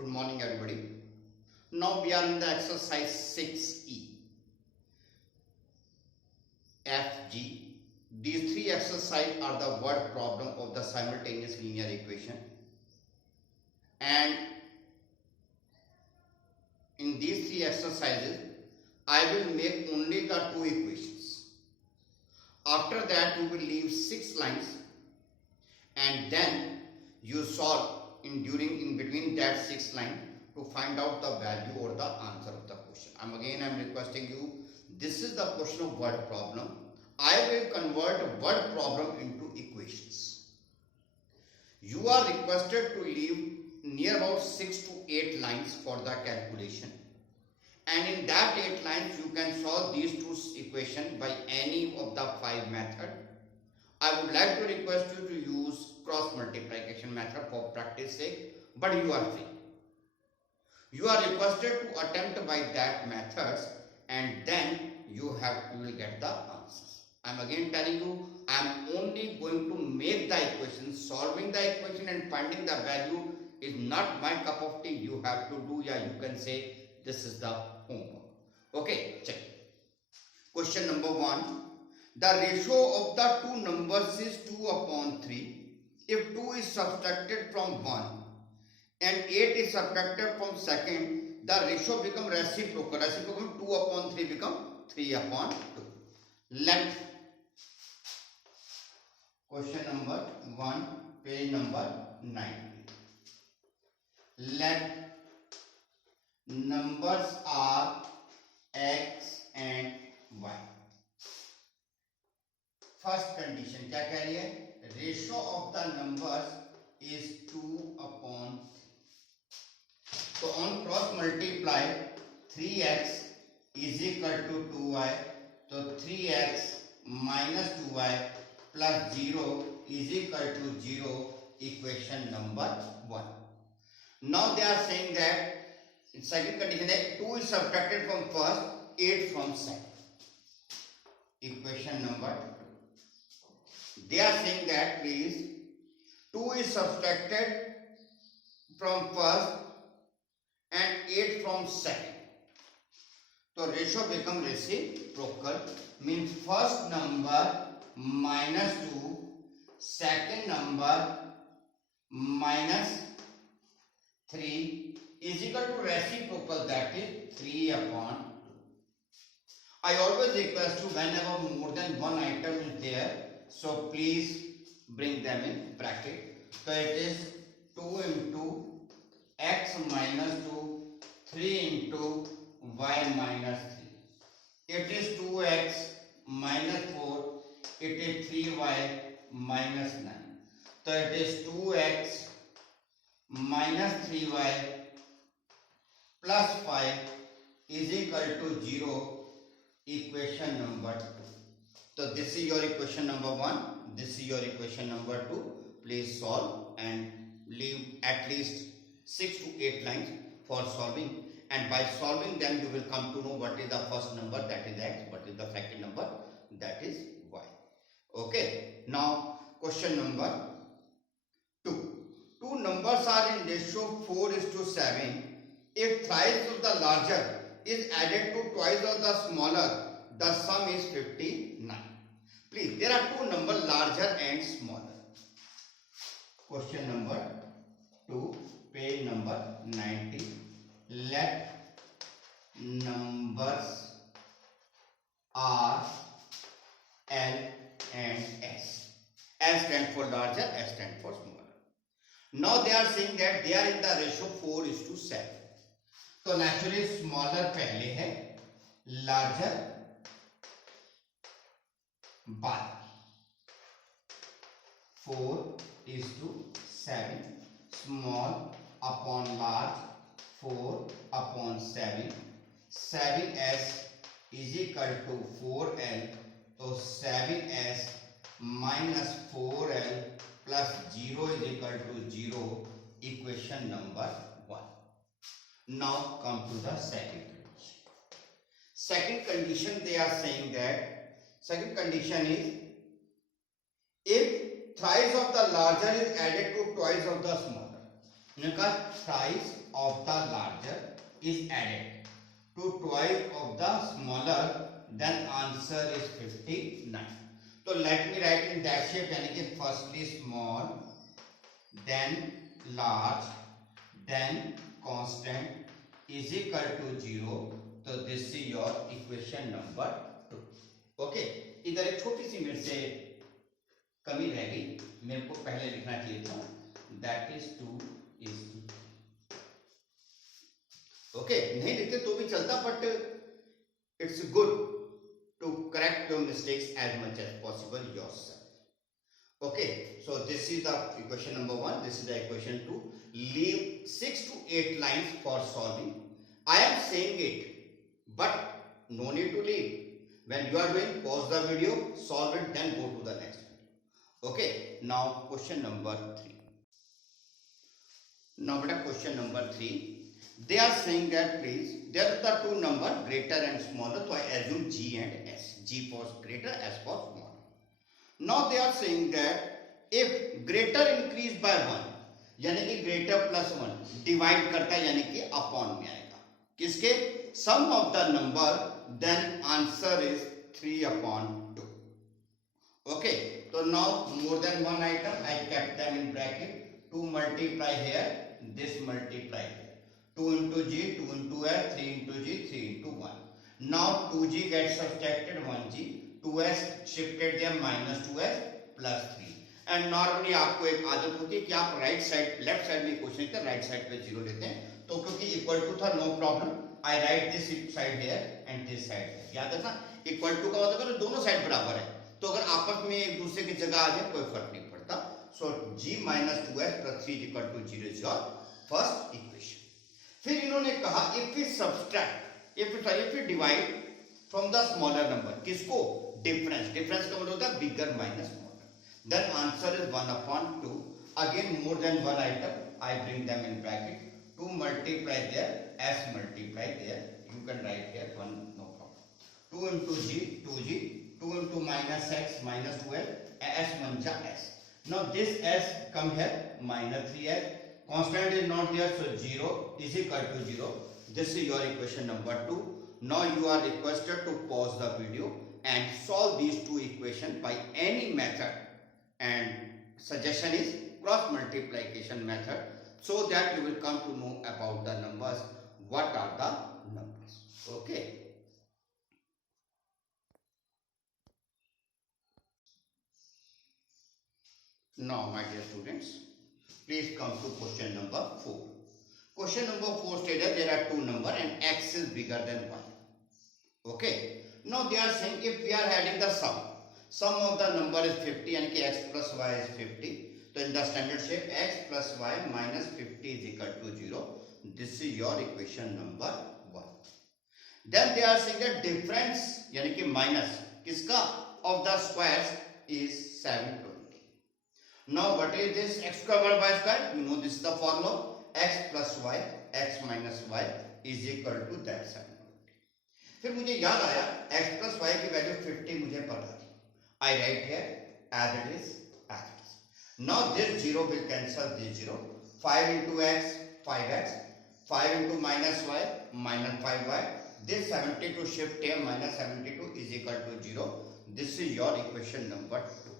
Good morning everybody. Now we are in the exercise 6E. F, G. These three exercises are the word problem of the simultaneous linear equation. And in these three exercises, I will make only the two equations. After that, you will leave 6 lines and then you solve in between that 6 line to find out the value or the answer of the question. I'm requesting you, this is the question of word problem. I will convert word problem into equations. You are requested to leave near about 6 to 8 lines for the calculation. And in that 8 lines, you can solve these two equations by any of the 5 methods. I would like to request you to use cross multiplication method for practice sake, but you are free. You are requested to attempt by that methods and then you will get the answers. I am again telling you, I am only going to make the equation. Solving the equation and finding the value is not my cup of tea. You have to do, you can say this is the homework. Okay, check. Question number 1. The ratio of the two numbers is 2/3. If 2 is subtracted from 1 and 8 is subtracted from second, the ratio become reciprocal. Reciprocal 2/3 become 3/2. Length. Question number 1, page number 9. Let numbers are x and y. First condition क्या कह रही है? Ratio of the numbers is 2/3. तो on cross multiply 3x is equal to 2y. तो 3x minus 2y plus 0 is equal to 0. Equation number 1. Now they are saying that second condition है 2 is subtracted from first, 8 from second. Equation number 2. They are saying that please 2 is subtracted from first and 8 from second. So ratio become reciprocal, means first number minus 2, second number minus 3 is equal to reciprocal, that is 3/2. I always request you, whenever more than one item is there, so please bring them in bracket. So it is 2 into x minus 2, 3 into y minus 3. It is 2x minus 4, it is 3y minus 9. So it is 2x minus 3y plus 5 is equal to 0. Equation number 2. So this is your equation number 1. This is your equation number 2. Please solve and leave at least 6 to 8 lines for solving. And by solving them, you will come to know what is the first number, that is x, what is the second number, that is y. Okay. Now question number 2. Two numbers are in ratio 4:7. If thrice of the larger is added to twice of the smaller, the sum is 59. Please, there are two numbers, larger and smaller. Question number 2, page number 90. Let numbers are L and S. L stands for larger, S stands for smaller. Now they are saying that they are in the ratio 4:7. तो naturally smaller पहले है, larger बाद. 4:7. Small upon large, 4/7. 7s is equal to 4l. तो 7s minus 4l plus 0 is equal to 0. Equation number 1. Now come to the second condition. Second condition, they are saying that second condition is if thrice of the larger is added to twice of the smaller. size of the larger is added to twice of the smaller, then answer is 59. तो let me write in that shape, यानी कि firstly small, then large, then constant is equal to 0. तो this is your equation number 2. Okay, इधर एक छोटी सी मेरे से कमी रह गई, मेरे को पहले लिखना चाहिए था, that is 2 is ओके, नहीं लिखते तो भी चलता, but it's good to correct your mistakes as much as possible yourself. Okay, so this is the equation number 1, this is the equation 2. Leave 6 to 8 lines for solving. I am saying it, but no need to leave. When you are doing, pause the video, solve it, then go to the next video. Okay, now question number 3. Now बेटा question number 3, they are saying that please there are the two number greater and smaller, so I assume G and S. G for greater, S for smaller. Now they are saying that if greater increase by 1, यानी कि greater plus 1 divide करता है, यानी कि upon में आएगा किसके, sum of the number, then answer is 3 upon 2. Okay, so now more than one item I kept them in bracket. 2 multiply here, this multiply here. 2 into G, 2 into S, 3 into G, 3 into 1. Now 2G gets subtracted, 1G, 2S shifted there, minus 2S plus 3. And normally आपको एक आदत होती है कि आप right side, left side में question लिखते हैं, राइट साइड पे 0 लेते हैं. तो क्योंकि इक्वल टू था, no problem, I write this side here and this side. याद रखना, इक्वल टू का मतलब दोनों साइड बराबर है, तो अगर आपस में एक दूसरे की जगह आ जाए कोई फर्क नहीं पड़ता. सो G minus 2S plus 3 is equal to 0 is your first equation. फिर इन्होंने कहा if we subtract, if we divide from the smaller number, किसको, difference, difference का मतलब होता है bigger minus smaller, then answer is 1 upon 2. Again more than one item, I bring them in bracket. 2 multiply there, S multiply there, you can write here 1, no problem. 2 into G, 2G, 2 into minus X, minus 2L, S 1 ja S. Now this S come here, minus 3S, constant is not there, so 0 is equal to 0. This is your equation number 2. Now you are requested to pause the video and solve these two equations by any method, and suggestion is cross multiplication method, so that you will come to know about the numbers, what are the numbers. Okay, now my dear students, please come to question number 4. Question number 4 states that there are two numbers and x is bigger than 1. Okay, now they are saying if we are adding the sum of the number is 50, यानी कि x plus y is 50. So in the standard shape, x plus y minus 50 is equal to 0. This is your equation number 1. Then they are saying that difference, यानी कि minus किसका, of the squares is 720. Now what is this x square by square? You know this is the formula, x plus y, x minus y is equal to that 720. फिर मुझे याद आया x plus y की value 50 मुझे पता थी. I write here as it is, as it is. Now this 0 will cancel this 0. 5 into x, 5x. 5 into minus y, minus 5y. This 72 shift here, minus 72 is equal to 0. This is your equation number 2.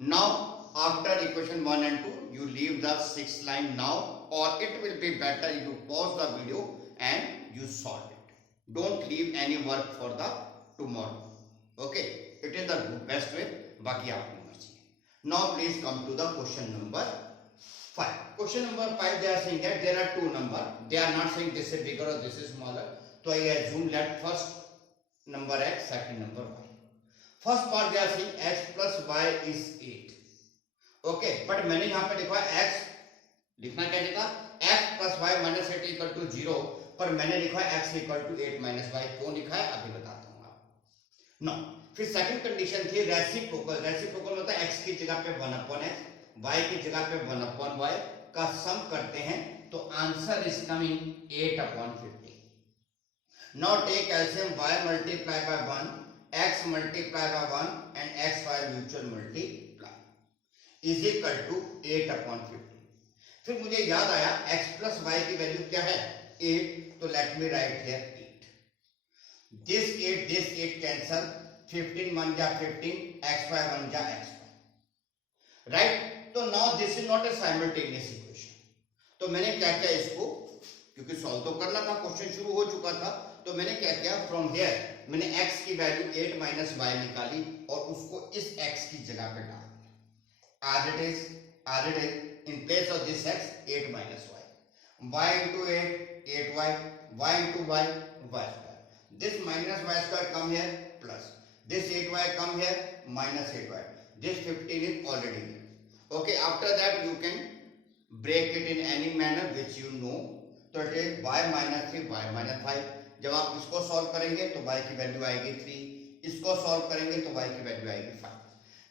Now after equation 1 and 2, you leave the 6th line now, or it will be better you pause the video and you solve it. Don't leave any work for the tomorrow. Okay, it is the best way. बाकी आपकी मर्जी है. Now please come to the question number 5. Question number 5, they are saying that there are two number. They are not saying this is bigger or this is smaller. So I assume that first number x, second number y. First part they are saying x plus y is 8. Okay, but मैंने यहाँ पे लिखा x, लिखना क्या लिखा, x plus y minus 8 equal to 0, पर मैंने लिखा x equal to 8 minus y. क्यों लिखा है अभी बताता हूँ आपको. नो, फिर सेकंड कंडीशन थी रेसिप्रोकल. रेसिप्रोकल मतलब x की जगह पे 1 अपॉन x, y की जगह पे 1 अपॉन y का सम करते हैं, तो answer is coming 8 upon 50. Now take LCM y multiply by 1, x multiply by 1 and x y mutual multiply is equal to 8 upon 50. फिर मुझे याद आया x प्लस वाई की वैल्यू क्या है 8, तो let me right here 8. this 8 cancel, 15 1 जा 15, xy 1 जा xy, राइट. तो now this is not a simultaneous equation. तो मैंने क्या किया इसको, क्योंकि सॉल्व तो करना था, क्वेश्चन शुरू हो चुका था, तो मैंने क्या किया फ्रॉम हियर मैंने x की वैल्यू 8 माइनस y निकाली और उसको इस x की जगह पे डाल दिया. as it is in place of this x 8 minus y into 8 8y, y into y square. This minus y square come here plus this 8y come here minus 8y. This 15 is already here. Okay, after that you can break it in any manner which you know. तो it is y minus 3 y minus 5. जब आप इसको solve करेंगे तो y की value आएगी 3, इसको solve करेंगे तो y की वैल्यू आएगी 5.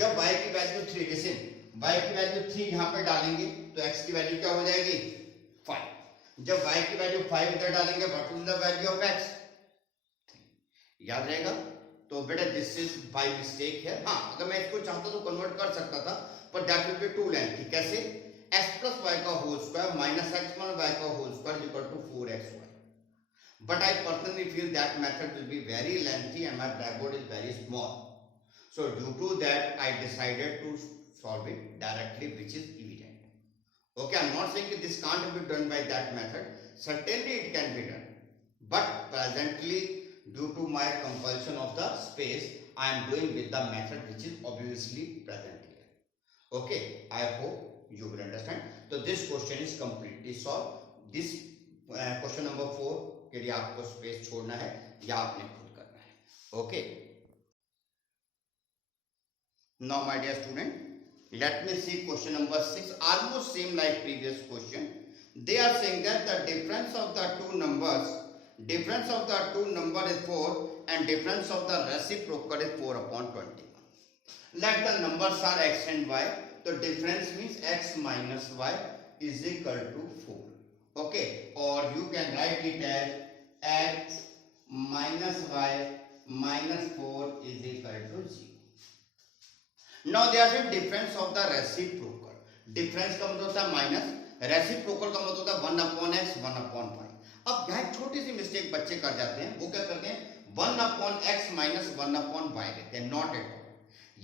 जब y की वैल्यू 3, लिसन, y की वैल्यू 3 यहाँ पे डालेंगे तो x की वैल्यू क्या हो जाएगी 5. जब y की वैल्यू 5 इधर डालेंगे what is the value of x, याद रहेगा. तो बेटा दिस इज बाय मिस्टेक है. हाँ, अगर मैं इसको चाहता तो कन्वर्ट कर सकता था, पर that will be too lengthy. कैसे, x प्लस वाई का whole square minus X minus Y का whole square equal to 4xy. But I personally feel that method will be very lengthy and my blackboard is very small. So due to that I decided to solve it directly, which is evident. Okay, I'm not saying that this can't be done by that method. Certainly it can be done. But presently, due to my compulsion of the space, I am doing with the method which is obviously present here. Okay, I hope you will understand. So this question is completely solved. This question number 4 के लिए आपको space छोड़ना है या आपने खुद करना है. Okay, now my dear student, let me see question number 6. Almost same like previous question. They are saying that the difference of the two number is 4 and difference of the reciprocal is 4/21. Let the numbers are x and y. तो difference means x minus y is equal to 4. Okay, or you can write it as x minus y minus 4 is equal to 0. Now there is a difference of the reciprocal. Difference का मतलब होता है minus, reciprocal का मतलब होता है 1/x 1/y. अब यहाँ छोटी सी मिस्टेक बच्चे कर जाते हैं. वो क्या करते हैं 1/x minus 1/y लेते हैं. Not at all.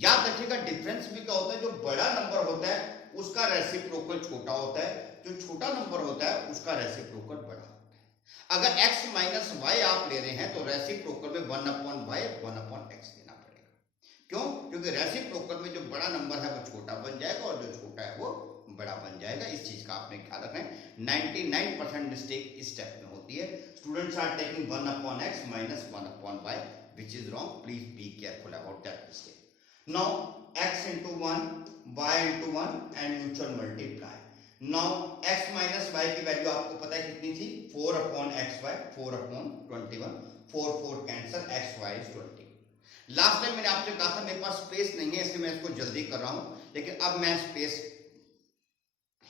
याद रखिएगा डिफरेंस भी क्या होता है, जो बड़ा नंबर होता है उसका रेसिप्रोकल छोटा होता है, जो छोटा नंबर होता है उसका रेसिप्रोकल बड़ा होता है. अगर x माइनस वाई आप ले रहे हैं तो रेसिप्रोकल में 1/y 1/x लेना पड़ेगा. क्यों? क्योंकि रेसिप्रोकल में जो बड़ा नंबर है वो छोटा बन जाएगा और जो छोटा है वो बड़ा बन जाएगा. इस चीज का आपने ख्याल रखना है. 99% मिस्टेक इस स्टेप में होती है. Students are taking 1/x minus 1/y which is wrong. Please be careful about that mistake. Now x into 1 y into 1 and mutual multiply. Now x minus y की वैल्यू आपको पता है कितनी थी 4/xy 4/21. 4 4 cancel, xy is 20. Last time मैंने आपसे कहा था मेरे पास स्पेस नहीं है इसलिए मैं इसको जल्दी कर रहा हूं, लेकिन अब मैं स्पेस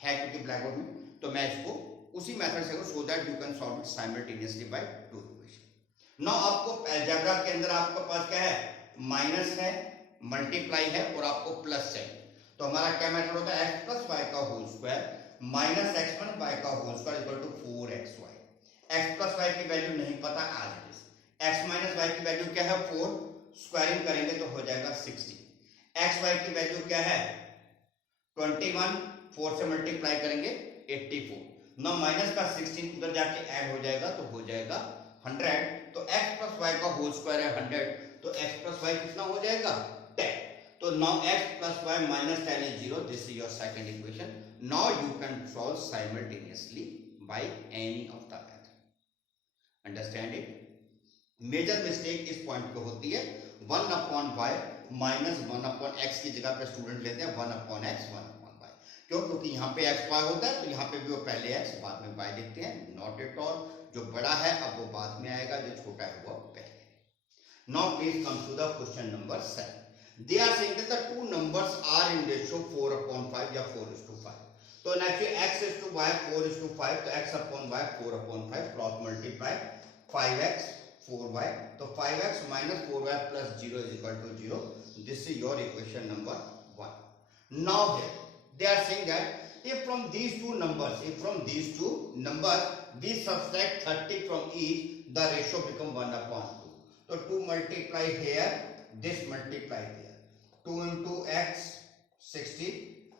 है क्योंकि ब्लैकबोर्ड में, तो मैं इसको उसी मेथड से so that you can solve it simultaneously by two equation. Now आपको अलजेब्रा के अंदर आपके पास क्या है, माइनस है, मल्टीप्लाई है और आपको प्लस चाहिए. तो हमारा क्या मेथड होता है x प्लस वाई का whole square minus X one Y का whole square equal to 4xy. x plus Y की वैल्यू नहीं पता, आज x माइनस वाई की वैल्यू क्या है 4, स्क्वायरिंग करेंगे तो हो जाएगा 60. x y की वैल्यू क्या है 21, 4 से मल्टीप्लाई करेंगे 84. नौ माइनस का 16 उधर जाके ऐड हो जाएगा तो हो जाएगा 100. तो x प्लस वाई का होल स्क्वायर है 100, तो x प्लस वाई कितना हो जाएगा 10. तो now x plus y minus 10 is 0. This is your second equation. Now you can solve simultaneously by any of the method. Understand it? Major mistake इस point पे होती है 1/y minus 1/x की जगह पे स्टूडेंट लेते हैं 1/x 1/y. क्यों? क्योंकि यहाँ पे x y होता है तो यहाँ पे भी वो पहले x बाद में y लिखते हैं. Not at all. जो बड़ा है अब वो बाद में आएगा, जो छोटा है वो पहले. Now please come to the question number 7. They are saying that the two numbers are in ratio 4/5 या 4:5. तो actually x is to y 4:5, तो x upon y 4/5 cross multiply 5x 4y. तो 5x minus 4y plus 0 is equal to 0. This is your equation number 1. Now here they are saying that if from these two numbers we subtract 30 from each, the ratio become 1/2. So 2 multiply here, this multiply there. 2 into x 60,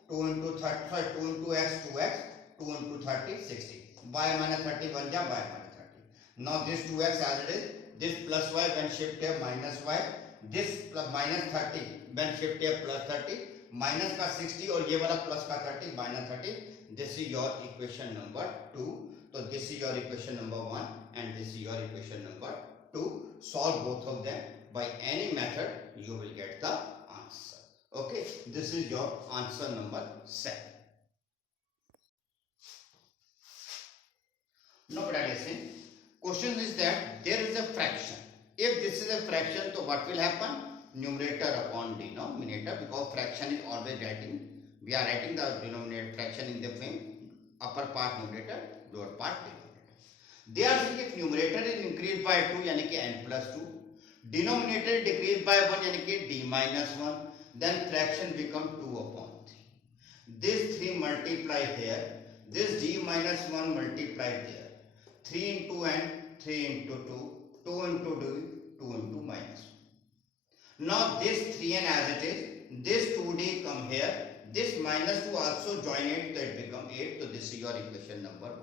2 into 30, sorry, 2 into x 2x, 2 into 30 60. Y minus 30 1 ja y minus 30. Now this 2x as it is, this plus y when shift here minus y, this plus minus 30 when shift here plus 30, minus का 60 और ये वाला plus का 30 minus 30. This is your equation number 2. So this is your equation number 1 and this is your equation number 2. Solve both of them by any method, you will get the answer. Okay, this is your answer number 7. Now better listen. Question is that there is a fraction. If this is a fraction, so what will happen? Numerator upon denominator, because fraction is always we are writing the denominator fraction in the form upper part numerator, lower part denominator. They are saying if numerator is increased by 2 यानी कि n plus 2, denominator is decreased by 1 यानी कि d minus 1, then fraction become 2 upon 3. This 3 multiply here, this d minus 1 multiply there. 3 into n, 3 into 2, 2 into d, 2 into minus 1. Now this 3n as it is, this 2d come here, this minus 2 also join it, so it become 8. So this is your equation number 1.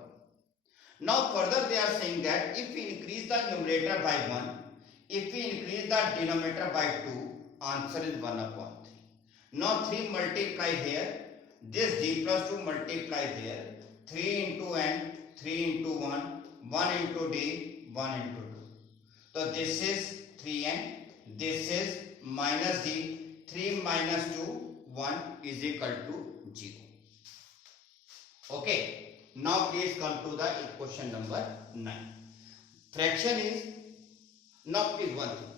Now further they are saying that if we increase the numerator by 1, if we increase the denominator by 2, answer is 1/3. Now 3 multiply here, this d plus 2 multiply there, 3 into n, 3 into 1, 1 into d, 1 into 2. So this is 3n, this is minus d, 3 minus 2, 1 is equal to 0. Okay, now please come to the equation number 9. Fraction is, now please one thing.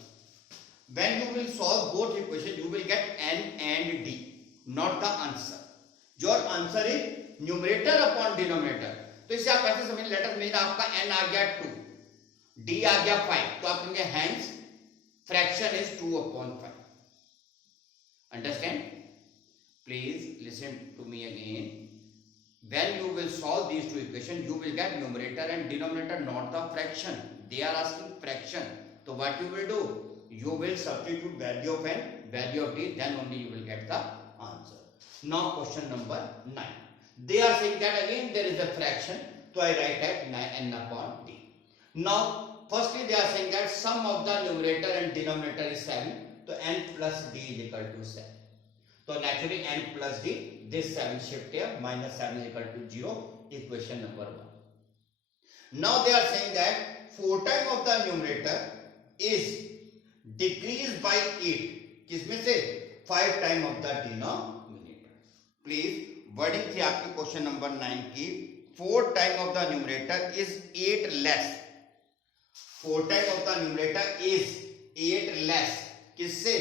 When you will solve both equations, you will get n and d, not the answer. Your answer is numerator upon denominator. तो इसे आप ऐसे समझ, let us मेरा आपका n आ गया 2, d आ गया 5, तो आप कहेंगे hence fraction is 2/5. Understand? Please listen to me again. When you will solve these two equations, you will get numerator and denominator, not the fraction. They are asking fraction. So what you will do? You will substitute value of n, value of d, then only you will get the answer. Now question number 9. They are saying that again there is a fraction, so I write at n upon d. Now firstly they are saying that sum of the numerator and denominator is 7, so n plus d is equal to 7. So naturally n plus d, this 7 shift here, minus 7 is equal to 0, equation number 1. Now they are saying that 4 times of the numerator is decreased by 8. किसमें से? 5 times of the denominator. Please wording थी आपकी question number 9 की, 4 time of the numerator is 8 less. 4 time of the numerator is 8 less किससे?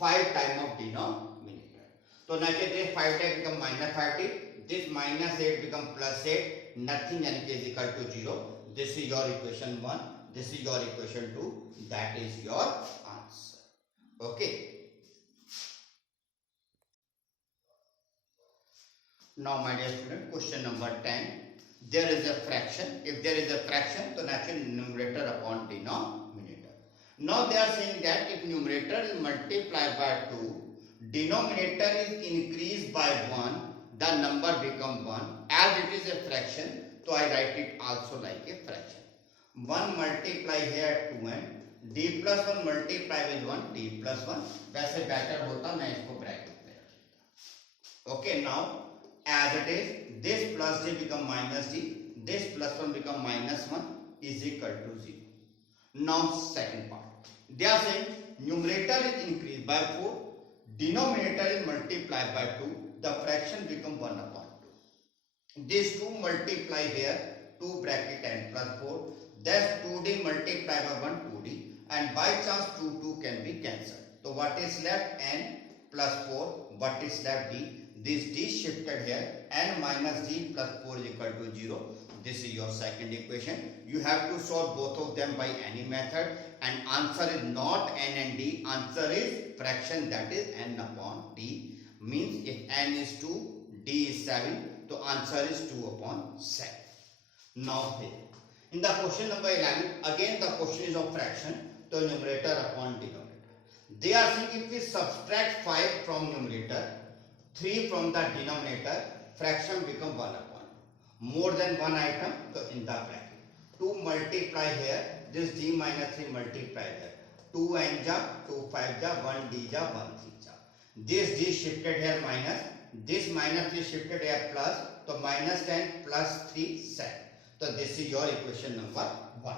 5 time of denominator. तो ना कि this 5 time become minus 5t, this minus 8 become plus 8, nothing यानी कि is equal to 0. This is your equation 1, this is your equation 2, that is your answer. Okay, now my dear student, question number 10. There is a fraction. If there is a fraction, so naturally numerator upon denominator. Now they are saying that if numerator is multiplied by 2, denominator is increased by 1, the number become 1. As it is a fraction, so I write it also like a fraction. 1 multiply here 2n, d plus 1 multiply with 1, d plus 1. वैसे better होता, मैं इसको bracket में रख देता. Okay, now as it is, this plus d become minus d, this plus 1 become minus 1 is equal to 0. Now second part, they are saying numerator is increased by 4, denominator is multiplied by 2, the fraction become 1/2. This 2 multiply here, 2 bracket n plus 4, that's 2d multiplied by 1, 2d, and by chance 2 can be cancelled. So what is left? N plus 4, what is left? D. This d shifted here, n minus d plus 4 is equal to 0. This is your second equation. You have to solve both of them by any method, and answer is not n and d, answer is fraction, that is n upon d. Means if n is 2, d is 7, तो answer is 2/7. Now here in the question number 11, again the question is of fraction, so numerator upon denominator. They are saying if we subtract 5 from numerator, 3 from the denominator, fraction become 1/. More than one item, so in the bracket. 2 multiply here, this d minus 3 multiply here. 2 n ja, 2 5 ja, 1 d ja, 1 3 ja. This d shifted here minus, this minus is shifted here plus, so minus 10 plus 3 7. So this is your equation number 1.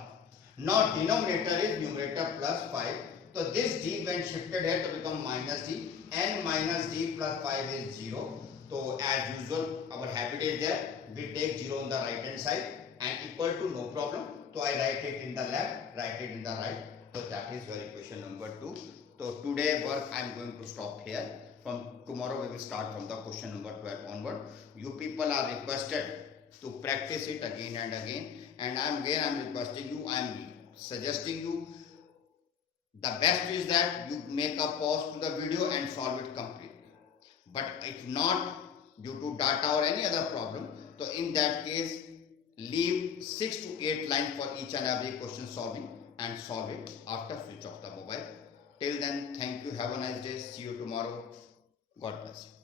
Now denominator is numerator plus 5. So this d when shifted here to become minus d, n minus d plus 5 is 0. So as usual our habit is there, we take 0 on the right hand side and equal to no problem. So I write it in the left, write it in the right. So that is your equation number 2. So today work I am going to stop here. From tomorrow we will start from the question number 12 onward. You people are requested to practice it again and again, and I am requesting you, I am suggesting you, the best is that you make a pause to the video and solve it completely. But if not, due to data or any other problem, so in that case leave 6 to 8 lines for each and every question solving and solve it after switch off the mobile. Till then, thank you, have a nice day, see you tomorrow, God bless you.